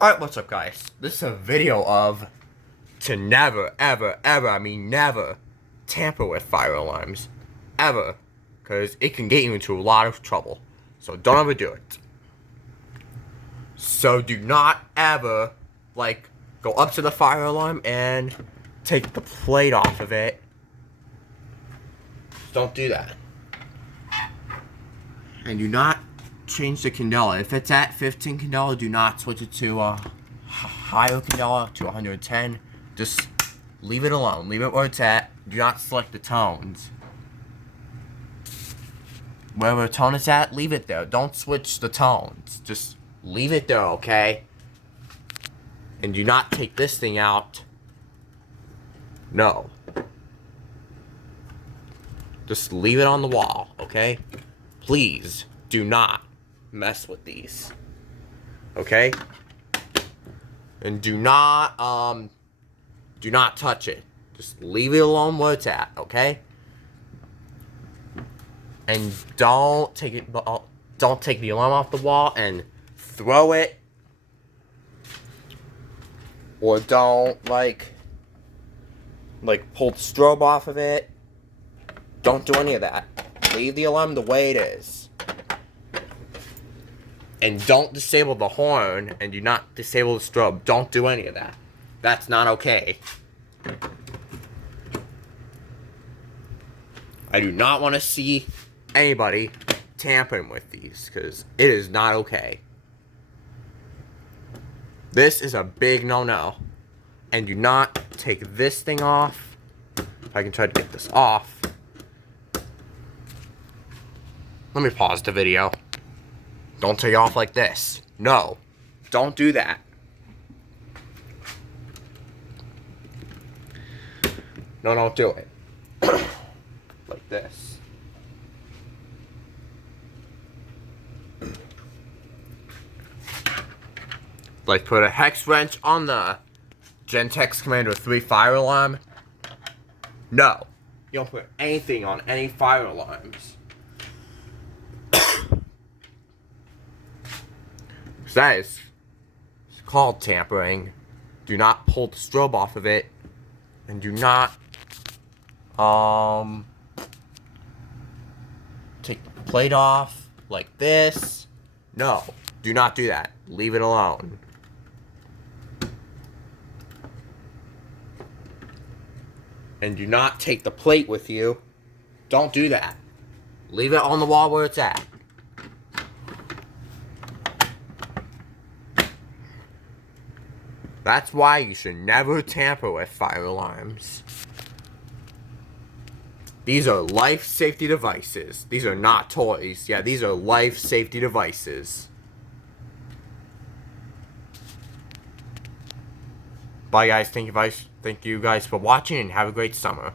Alright, what's up guys? This is a video of to never, ever, ever, I mean never, tamper with fire alarms. Ever. Because it can get you into a lot of trouble. So don't ever do it. So do not ever, go up to the fire alarm and take the plate off of it. Don't do that. And do not change the candela. If it's at 15 candela, do not switch it to a higher candela, to 110. Just leave it alone. Leave it where it's at. Do not select the tones. Wherever the tone is at, leave it there. Don't switch the tones. Just leave it there, okay? And do not take this thing out. No. Just leave it on the wall, okay? Please do not mess with these. Okay? And do not touch it. Just leave it alone where it's at, okay? And don't take the alarm off the wall and throw it. Or don't pull the strobe off of it. Don't do any of that. Leave the alarm the way it is. And don't disable the horn, and do not disable the strobe. Don't do any of that. That's not okay. I do not want to see anybody tampering with these, because it is not okay. This is a big no-no. And do not take this thing off. If I can try to get this off. Let me pause the video. Don't take it off like this. No. Don't do that. No, don't do it. Like this. Put a hex wrench on the Gentex Commander 3 fire alarm. No. You don't put anything on any fire alarms. That is called tampering. Do not pull the strobe off of it. And do not take the plate off like this. No, do not do that. Leave it alone. And do not take the plate with you. Don't do that. Leave it on the wall where it's at. That's why you should never tamper with fire alarms. These are life safety devices. These are not toys. Yeah, these are life safety devices. Bye guys. Thank you guys for watching and have a great summer.